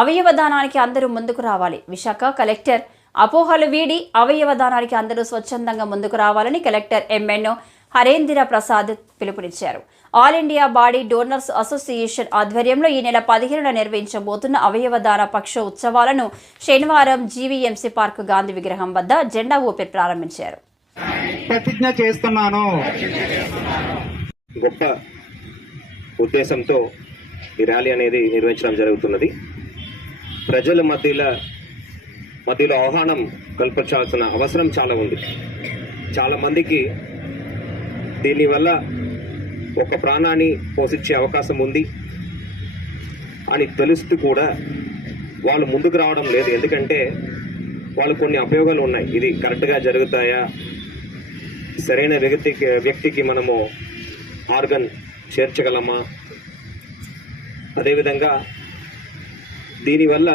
అవయవ దానానికి అందరూ ముందుకు రావాలి. విశాఖ కలెక్టర్ అపోహలు వీడి అవయవ దానానికి అందరూ స్వచ్ఛందంగా ముందుకు రావాలని కలెక్టర్ ఎంఎన్ఓ హరేంద్ర ప్రసాద్ పిలుపునిచ్చారు. All India body donors association ఆధ్వర్యంలో ఈ నెల పదిహేనున నిర్వహించబోతున్న అవయవ దాన పక్ష ఉత్సవాలను శనివారం జీవీఎంసీ పార్క్ గాంధీ విగ్రహం వద్ద జెండా ఊపి ప్రారంభించారు. ప్రతిజ్ఞ చేస్తున్నాను. గొప్ప ఉద్దేశంతో ఈ ర్యాలీ అనేది నిర్వహించడం జరుగుతున్నది. ప్రజల మధ్యలో మధ్యలో ఆహ్వానం కల్పించాల్సిన అవసరం చాలా ఉంది. చాలా మందికి దీనివల్ల ఒక ప్రాణాన్ని పోషించే అవకాశం ఉంది అని తెలుస్తూ కూడా వాళ్ళు ముందుకు రావడం లేదు. ఎందుకంటే వాళ్ళు కొన్ని ఉపయోగాలు ఉన్నాయి. ఇది కరెక్ట్గా జరుగుతాయా? సరైన వ్యక్తికి వ్యక్తికి మనము ఆర్గన్ చేర్చగలమా? అదేవిధంగా దీనివల్ల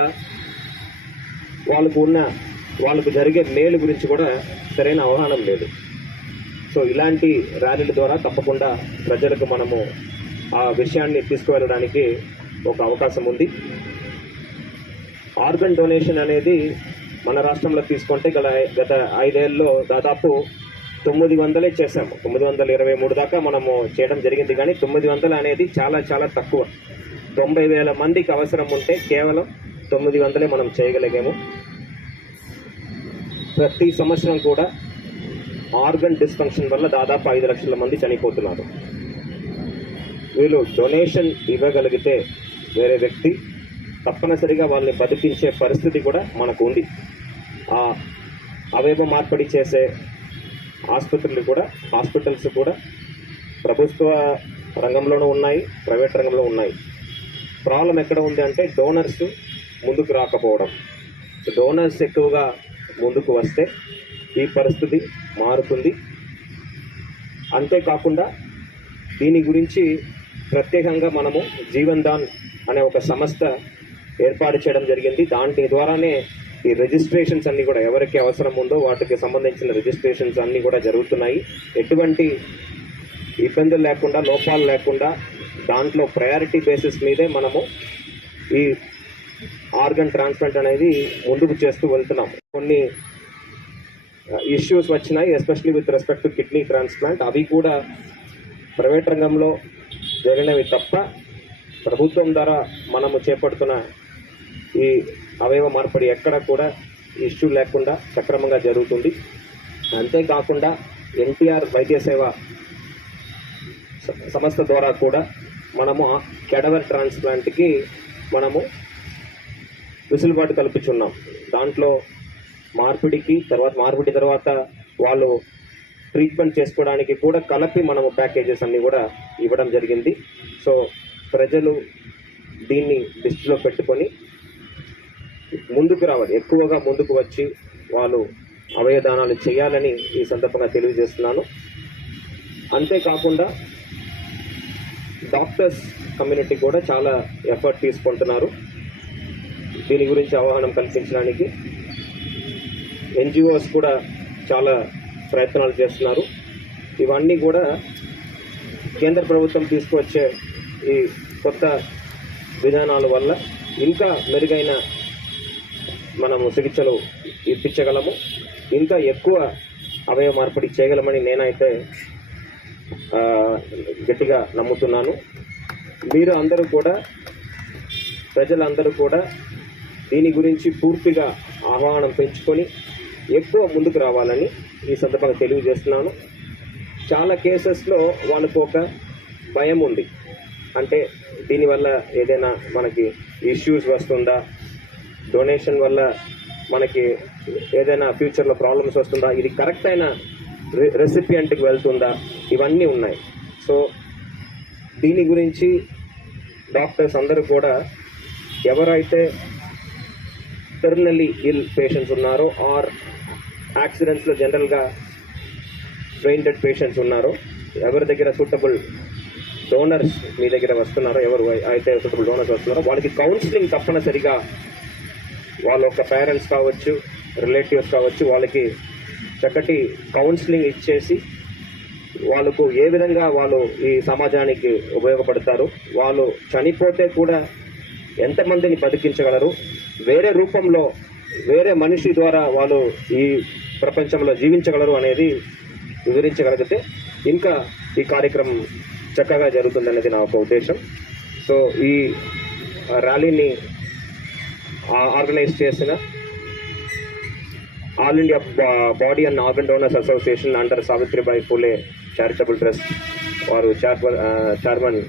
వాళ్ళకు ఉన్న వాళ్ళకు జరిగే మేలు గురించి కూడా సరైన అవగాహన లేదు. సో ఇలాంటి ర్యాలీల ద్వారా తప్పకుండా ప్రజలకు మనము ఆ విషయాన్ని తీసుకువెళ్ళడానికి ఒక అవకాశం ఉంది. ఆర్గన్ డొనేషన్ అనేది మన రాష్ట్రంలో తీసుకుంటే గల గత ఐదేళ్ళలో దాదాపు తొమ్మిది వందలే చేశాము. తొమ్మిది వందల ఇరవై మూడు దాకా మనము చేయడం జరిగింది. కానీ తొమ్మిది వందలు అనేది చాలా చాలా తక్కువ. తొంభై వేల మందికి అవసరం ఉంటే కేవలం తొమ్మిది వందలే మనం చేయగలిగాము. ప్రతి సంవత్సరం కూడా ఆర్గన్ డిస్ఫంక్షన్ వల్ల దాదాపు ఐదు లక్షల మంది చనిపోతున్నారు. వీళ్ళు డొనేషన్ ఇవ్వగలిగితే వేరే వ్యక్తి తప్పనిసరిగా వాళ్ళని బతికించే పరిస్థితి కూడా మనకు ఉంది. ఆ అవయవ మార్పిడి చేసే ఆసుపత్రులు కూడా హాస్పిటల్స్ కూడా ప్రభుత్వ రంగంలోనూ ఉన్నాయి ప్రైవేట్ రంగంలో ఉన్నాయి. ప్రాబ్లం ఎక్కడ ఉంది అంటే డోనర్స్ ముందుకు రాకపోవడం. డోనర్స్ ఎక్కువగా ముందుకు వస్తే ఈ పరిస్థితి మారుతుంది. అంతేకాకుండా దీని గురించి ప్రత్యేకంగా మనము జీవన్ దాన్ అనే ఒక సంస్థ ఏర్పాటు చేయడం జరిగింది. దాని ద్వారానే ఈ రిజిస్ట్రేషన్స్ అన్నీ కూడా ఎవరికి అవసరం ఉందో వాటికి సంబంధించిన రిజిస్ట్రేషన్స్ అన్నీ కూడా జరుగుతున్నాయి. ఎటువంటి ఇబ్బందులు లేకుండా లోపాలు లేకుండా దాంట్లో ప్రయారిటీ బేసిస్ మీదే మనము ఈ ఆర్గన్ ట్రాన్స్ప్లాంట్ అనేది ముందుకు చేస్తూ వెళ్తున్నాం కొన్ని ఇష్యూస్ వచ్చినాయి especially with respect to kidney transplant అవి కూడా ప్రైవేట్ రంగంలో జరిగినవి తప్ప ప్రభుత్వం ద్వారా మనము చేపడుతున్న ఈ అవయవ మార్పిడి ఎక్కడ కూడా ఇష్యూ లేకుండా సక్రమంగా జరుగుతుంది. అంతేకాకుండా ఎన్టీఆర్ వైద్య సేవ సంస్థ ద్వారా కూడా మనము కెడవర్ ట్రాన్స్ప్లాంట్కి మనము వెసులుబాటు కల్పించున్నాం. దాంట్లో మార్పిడికి తర్వాత మార్పిడి తర్వాత వాళ్ళు ట్రీట్మెంట్ చేసుకోవడానికి కూడా కలిపి మనము ప్యాకేజెస్ అన్నీ కూడా ఇవ్వడం జరిగింది. సో ప్రజలు దీన్ని దృష్టిలో పెట్టుకొని ముందుకు రావాలి. ఎక్కువగా ముందుకు వచ్చి వాళ్ళు అవయదానాలు చేయాలని ఈ సందర్భంగా తెలియజేస్తున్నాను. అంతేకాకుండా డాక్టర్స్ కమ్యూనిటీ కూడా చాలా ఎఫర్ట్ తీసుకుంటున్నారు. దీని గురించి అవగాహన కల్పించడానికి ఎన్జిఓస్ కూడా చాలా ప్రయత్నాలు చేస్తున్నారు. ఇవన్నీ కూడా కేంద్ర ప్రభుత్వం తీసుకువచ్చే ఈ కొత్త విధానాల వల్ల ఇంకా మెరుగైన మనము చికిత్సలు ఇప్పించగలము. ఇంకా ఎక్కువ అవయవ మార్పిడి చేయగలమని నేనైతే గట్టిగా నమ్ముతున్నాను. మీరు అందరూ కూడా ప్రజలందరూ కూడా దీని గురించి పూర్తిగా ఆహ్వానం పెంచుకొని ఎక్కువ ముందుకు రావాలని ఈ సందర్భంగా తెలియజేస్తున్నాను. చాలా కేసెస్లో వాళ్ళకు ఒక భయం ఉంది. అంటే దీనివల్ల ఏదైనా మనకి ఇష్యూస్ వస్తుందా? డొనేషన్ వల్ల మనకి ఏదైనా ఫ్యూచర్లో ప్రాబ్లమ్స్ వస్తుందా? ఇది కరెక్ట్ అయిన రెసిపియంట్కి వెళ్తుందా? ఇవన్నీ ఉన్నాయి. సో దీని గురించి డాక్టర్స్ అందరూ కూడా ఎవరైతే టెర్మినల్లీ ఇల్ పేషెంట్స్ ఉన్నారో ఆర్ యాక్సిడెంట్స్లో జనరల్గా బ్రెయిన్ డెడ్ పేషెంట్స్ ఉన్నారో ఎవరి దగ్గర సూటబుల్ డోనర్స్ మీ దగ్గర వస్తున్నారో ఎవరు అయితే సూటబుల్ డోనర్స్ వస్తున్నారో వాళ్ళకి కౌన్సిలింగ్ తప్పనిసరిగా వాళ్ళ యొక్క పేరెంట్స్ కావచ్చు రిలేటివ్స్ కావచ్చు వాళ్ళకి చక్కటి కౌన్సిలింగ్ ఇచ్చేసి వాళ్ళకు ఏ విధంగా వాళ్ళు ఈ సమాజానికి ఉపయోగపడతారు వాళ్ళు చనిపోతే కూడా ఎంతమందిని బతికించగలరు వేరే రూపంలో వేరే మనిషి ద్వారా వాళ్ళు ఈ ప్రపంచంలో జీవించగలరు అనేది వివరించగలిగితే ఇంకా ఈ కార్యక్రమం చక్కగా జరుగుతుందనేది నా ఒక ఉద్దేశం. సో ఈ ర్యాలీని ఆర్గనైజ్ చేసిన all India body and organ donors association under Savitribai Phule charitable trust వారు చైర్మన్